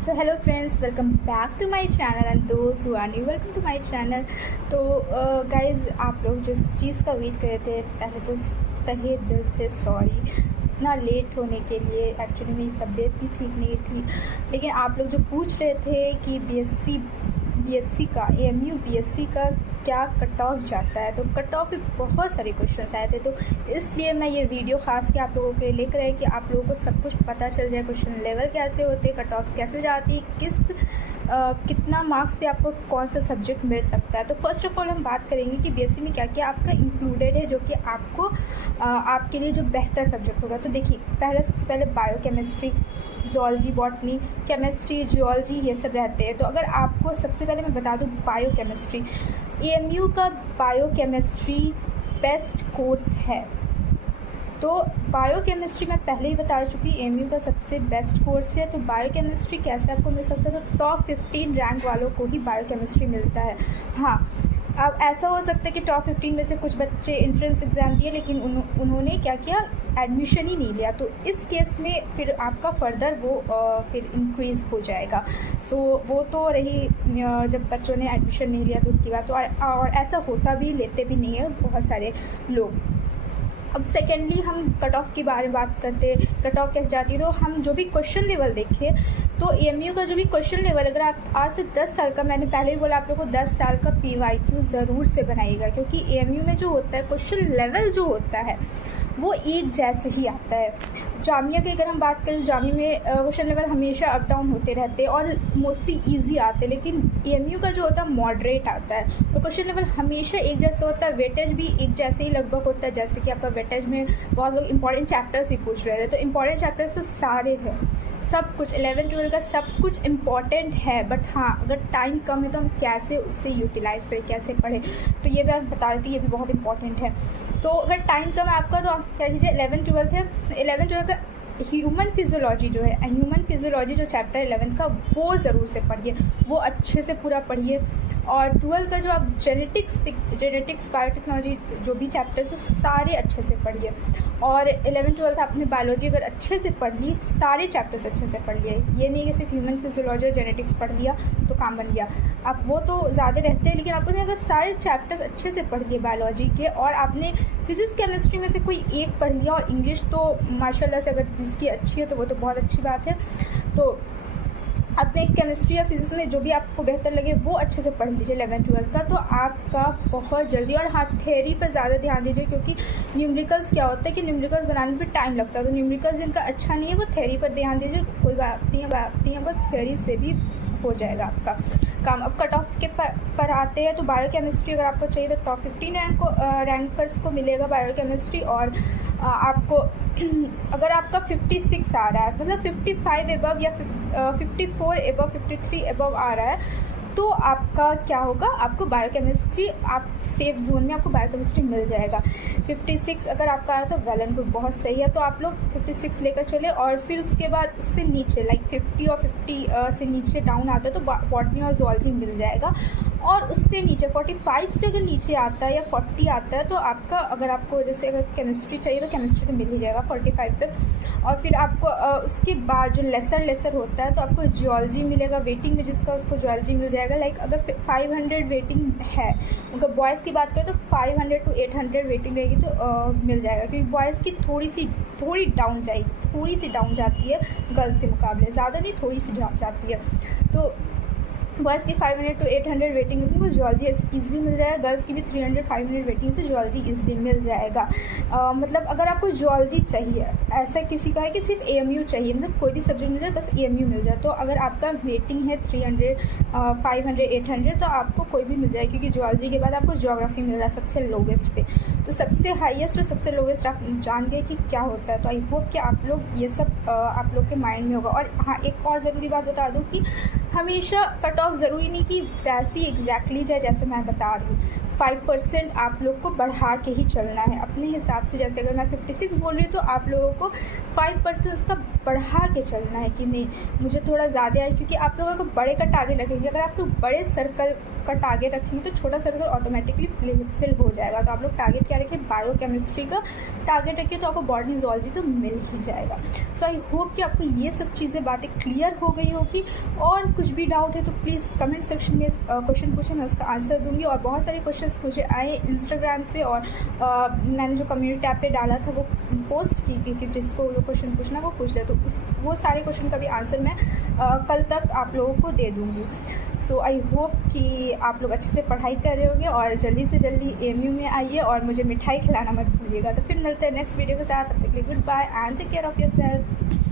So hello friends, welcome back to my channel and दोस्त who are new, welcome to my channel. तो guys, आप लोग जिस चीज़ का वेट कर रहे थे, पहले तो तहे दिल से सॉरी इतना लेट होने के लिए। एक्चुअली मेरी तबीयत भी ठीक नहीं थी। लेकिन आप लोग जो पूछ रहे थे कि बीएससी का एएमयू बीएससी का क्या कट ऑफ जाता है, तो कट ऑफ पे बहुत सारे क्वेश्चंस आए थे। तो इसलिए मैं ये वीडियो ख़ास के आप लोगों के लिए लेकर आई कि आप लोगों को सब कुछ पता चल जाए, क्वेश्चन लेवल कैसे होते, कट ऑफ्स कैसे जाती, कितना मार्क्स पे आपको कौन सा सब्जेक्ट मिल सकता है। तो फर्स्ट ऑफ ऑल हम बात करेंगे कि बीएससी में क्या क्या आपका इंक्लूडेड है, जो कि आपको आपके लिए जो बेहतर सब्जेक्ट होगा। तो देखिए, सबसे पहले biochemistry, zoology, botany, chemistry, geology, ये सब रहते हैं। तो अगर आपको सबसे पहले मैं बता दूं, बायोकेमिस्ट्री, एएमयू का बायोकेमिस्ट्री बेस्ट कोर्स है। तो बायोकेमिस्ट्री मैं पहले ही बता चुकी, एएमयू का सबसे बेस्ट कोर्स है। तो बायोकेमिस्ट्री कैसे आपको मिल सकता है, तो टॉप 15 रैंक वालों को ही बायोकेमिस्ट्री मिलता है। हाँ, अब ऐसा हो सकता है कि टॉप 15 में से कुछ बच्चे एंट्रेंस एग्ज़ाम दिए, लेकिन उन्होंने क्या किया, एडमिशन ही नहीं लिया। तो इस केस में फिर आपका फर्दर वो फिर इंक्रीज़ हो जाएगा। सो वो तो रही जब बच्चों ने एडमिशन नहीं लिया, तो उसकी बात। तो और ऐसा होता भी, लेते भी नहीं है बहुत सारे लोग। अब सेकेंडली हम कट ऑफ के बारे में बात करते हैं, कट ऑफ कैसे जाती है। तो हम जो भी क्वेश्चन लेवल देखें, तो एएमयू का जो भी क्वेश्चन लेवल, अगर आप आज से 10 साल का, मैंने पहले ही बोला आप लोगों को 10 साल का पीवाईक्यू ज़रूर से बनाइएगा, क्योंकि एएमयू में जो होता है क्वेश्चन लेवल जो होता है वो एक जैसे ही आता है। जामिया की अगर हम बात करें, जामिया में क्वेश्चन लेवल हमेशा अप डाउन होते रहते हैं और मोस्टली इजी आते हैं, लेकिन एएमयू का जो होता है मॉडरेट आता है। तो क्वेश्चन लेवल हमेशा एक जैसा होता है, वेटेज भी एक जैसे ही लगभग होता है। जैसे कि आपका वेटेज में बहुत लोग इंपॉर्टेंट चैप्टर्स ही पूछ रहे थे, तो इंपॉर्टेंट चैप्टर्स तो सारे हैं, सब कुछ 11-12 का सब कुछ इम्पॉर्टेंट है। बट हाँ, अगर टाइम कम है तो हम कैसे उससे यूटिलाइज़ करें, कैसे पढ़ें, तो ये मैं बता देती, ये भी बहुत इंपॉर्टेंट है। तो अगर टाइम कम है आपका, तो आप क्या कीजिए, 11-12 है, 11-12 का ह्यूमन फिजियोलॉजी जो है, ह्यूमन फिजियोलॉजी जो चैप्टर 11th का, वो ज़रूर से पढ़िए, वो अच्छे से पूरा पढ़िए। और 12 का जो आप जेनेटिक्स बायोटेक्नोलॉजी जो भी चैप्टर्स है, सारे अच्छे से पढ़िए। और 11-12 आपने बायोलॉजी अगर अच्छे से पढ़ ली, सारे चैप्टर्स अच्छे से पढ़ लिए, ये नहीं कि सिर्फ ह्यूमन फिजियोलॉजी और जेनेटिक्स पढ़ लिया तो काम बन गया। आप वो तो ज़्यादा रहते हैं, लेकिन आपने अगर सारे चैप्टर्स अच्छे से पढ़ लिए बायोलॉजी के, और आपने फिजिक्स केमिस्ट्री में से कोई एक पढ़ लिया, और इंग्लिश तो माशाल्लाह से अगर जिसकी अच्छी है तो वो तो बहुत अच्छी बात है। तो अपने केमिस्ट्री या फिजिक्स में जो भी आपको बेहतर लगे वो अच्छे से पढ़ लीजिए 11-12 का, तो आपका बहुत जल्दी। और हाँ, थ्योरी पर ज़्यादा ध्यान दीजिए, क्योंकि न्यूमेरिकल्स क्या होता है कि न्यूमेरिकल्स बनाने में टाइम लगता है। तो न्यूमेरिकल्स जिनका अच्छा नहीं है वो थ्योरी पर ध्यान दीजिए, कोई बात नहीं है, बस थ्योरी से भी हो जाएगा आपका काम। अब कट ऑफ के पर आते हैं, तो बायोकेमिस्ट्री अगर आपको चाहिए तो टॉप 15 रैंकर्स को मिलेगा बायोकेमिस्ट्री। और आपको अगर आपका 56 आ रहा है, मतलब 55 एबव या 54 एबव, 53 एबव आ रहा है, तो आपका क्या होगा, आपको बायोकेमिस्ट्री, आप सेफ जोन में आपको बायोकेमिस्ट्री मिल जाएगा। 56 अगर आपका आया तो वेल एंड गुड, बहुत सही है। तो आप लोग 56 लेकर चले, और फिर उसके बाद उससे नीचे लाइक 50 और 50 से नीचे डाउन आता है तो बॉटनी और ज़ूलॉजी मिल जाएगा। और उससे नीचे 45 से अगर नीचे आता है या 40 आता है, तो आपका, अगर आपको जैसे अगर केमिस्ट्री चाहिए तो केमिस्ट्री तो मिल ही जाएगा 45 पे। और फिर आपको उसके बाद जो लेसर होता है, तो आपको जियोलॉजी मिलेगा वेटिंग में, जिसका उसको जियोलॉजी मिल जाएगा। लाइक अगर 500 वेटिंग है, अगर बॉयज़ की बात करें तो 500 to 800 वेटिंग रहेगी तो मिल जाएगा, क्योंकि बॉयज़ की थोड़ी डाउन जाएगी, थोड़ी सी डाउन जाती है गर्ल्स के मुकाबले, ज़्यादा नहीं, थोड़ी सी जाती है। तो बॉयज़ की 500 to 800 वेटिंग है, उनको जियोलॉजी ईजिली मिल जाएगा। गर्ल्स की भी 300-500 वेटिंग, तो जियोलॉजी ईजिली मिल जाएगा। मतलब अगर आपको जियोलॉजी चाहिए, ऐसा किसी का है कि सिर्फ एएमयू चाहिए, मतलब कोई भी सब्जेक्ट मिल जाए, बस एएमयू मिल जाए, तो अगर आपका वेटिंग है 300, 500, 800, तो आपको कोई भी मिल जाएगा, क्योंकि जियोलॉजी के बाद आपको ज्योग्राफी मिल रहा है सबसे लोवेस्ट पे। तो सबसे हाईएस्ट और सबसे लोवेस्ट आप जान गए कि क्या होता है। तो आई होप कि आप लोग ये सब आप लोग के माइंड में होगा। और हाँ, एक और ज़रूरी बात बता दूँ कि हमेशा कट ऑफ ज़रूरी नहीं कि वैसी एग्जैक्टली जाए जैसे मैं बता रही हूँ। 5% आप लोग को बढ़ा के ही चलना है अपने हिसाब से। जैसे अगर मैं 56 बोल रही हूँ तो आप लोगों को 5% उसका बढ़ा के चलना है कि नहीं मुझे थोड़ा ज़्यादा है, क्योंकि आप लोगों को बड़े का टारगेट रखेंगे। अगर आप लोग बड़े सर्कल का टारगेट रखेंगे तो छोटा सर्कल ऑटोमेटिकली फिल हो जाएगा। तो आप लोग टारगेट क्या रखें, बायोकेमिस्ट्री का टारगेट रखिए तो आपको बॉटनी जूलॉजी तो मिल ही जाएगा। सो आई होप कि आपको ये सब चीज़ें बातें क्लियर हो गई होगी। और कुछ भी डाउट है तो प्लीज़ कमेंट सेक्शन में क्वेश्चन पूछें, मैं उसका आंसर दूंगी। और बहुत सारे क्वेश्चंस मुझे आए इंस्टाग्राम से, और मैंने जो कम्युनिटी टैब पे डाला था वो पोस्ट की कि जिसको वो क्वेश्चन पूछना वो पूछ ले, तो वो सारे क्वेश्चन का भी आंसर मैं कल तक आप लोगों को दे दूँगी। सो आई होप कि आप लोग अच्छे से पढ़ाई कर रहे होंगे और जल्दी से जल्दी AMU में आइए और मुझे मिठाई खिलाना मत भूलिएगा। तो फिर मिलते हैं नेक्स्ट वीडियो के साथ, तब तक के लिए goodbye and take care of yourself.